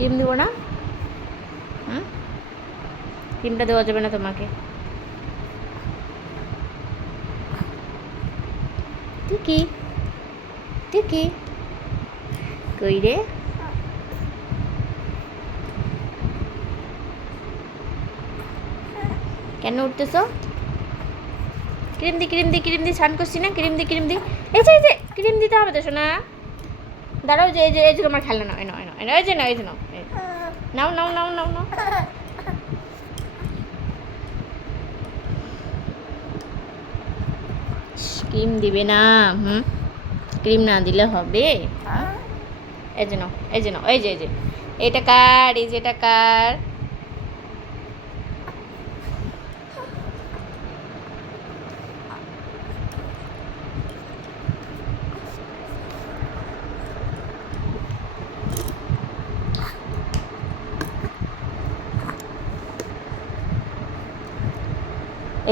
Cream দেবো না? ক্রিমটা দেওয়া যাবে না তোমাকে। টিকি টিকি কই রে? কেন উঠতেছ? ক্রিম দি স্নান করছি না, ক্রিম দি। এই যে ক্রিম দিতে হবে তো শোনা। দাঁড়াও, যে এই যে তোমার খেলা নাও, এনো এই যে নাও, নাও। ক্রিম দিবে না? ক্রিম না দিলে হবে? এই যে নাও, এই যে এটা কার, এই যে এটা কার?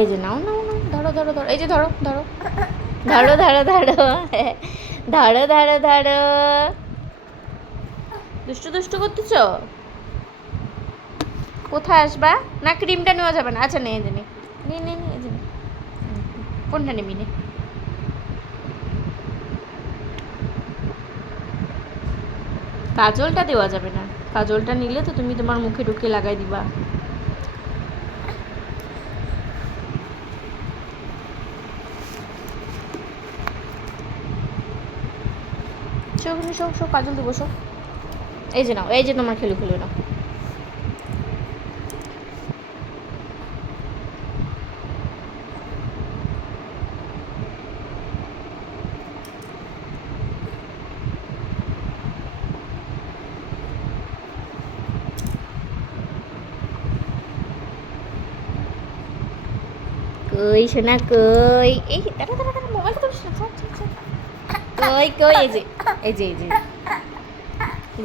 এই যে নাও, ধরো, এই যে ধরো দুষ্টু করতেছ? কোথায় আসবা? না ক্রিমটা নেওয়া যাবে না। আচ্ছা নে, এই যে নে, এই যে কোনটা নিবি নে। কাজলটা দেওয়া যাবে না, কাজলটা নিলে তো তুমি তোমার মুখে ঢুকে লাগাই দিবা। সব কাজল দেবো সব। এই যে নাও, এই যে তোমার খেলু নাও। কই সোনা কই? এই দাঁড়া মোবাইলটা তো কই এই যে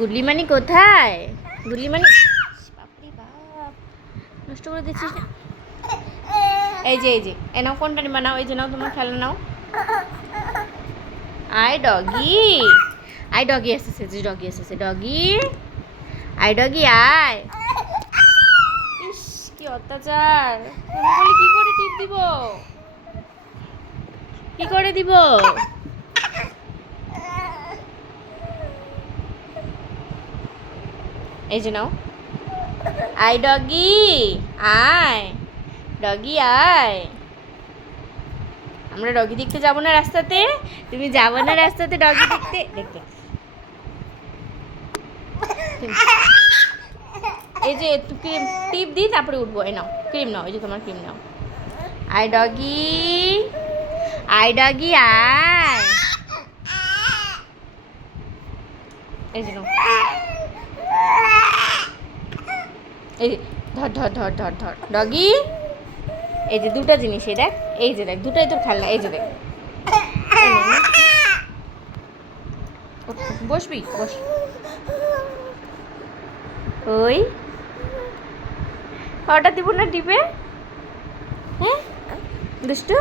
গুডলি মানি কোথায়? গুডলি মানি, বাপরে বাপ, নষ্ট করে দিচ্ছিস না। এই যে এ নাও, কোনটা নিবা নাও, এই যে নাও তোমার খেলা নাও। আই ডগি এসেছে, ডগি আই ডগি আয়। ইস কি অত্যাচার! তুমি বলে কি করে টিপ দিব? কি করে দিব? এই যে নাও, আই ডগি আয়, ডগি আয়। আমরা ডগি দেখতে যাবো না রাস্তাতে? তুমি যাবো না রাস্তাতে ডগি দেখতে? এই যে ক্রিম টিপ দিই তারপরে উঠবো। এই নাও ক্রিম নাও, এই যে তোমার ক্রিম নাও। আই ডগি আয়। এই যে নাও, এই ধর ডগি। এই যে দুটা জিনিস, এই দেখ, এই যে দেখ, দুটাই তোর খেলনা। এই যে দেখ, বস। ওই পাউডার দিব না টিপে? হ্যাঁ দুষ্টু।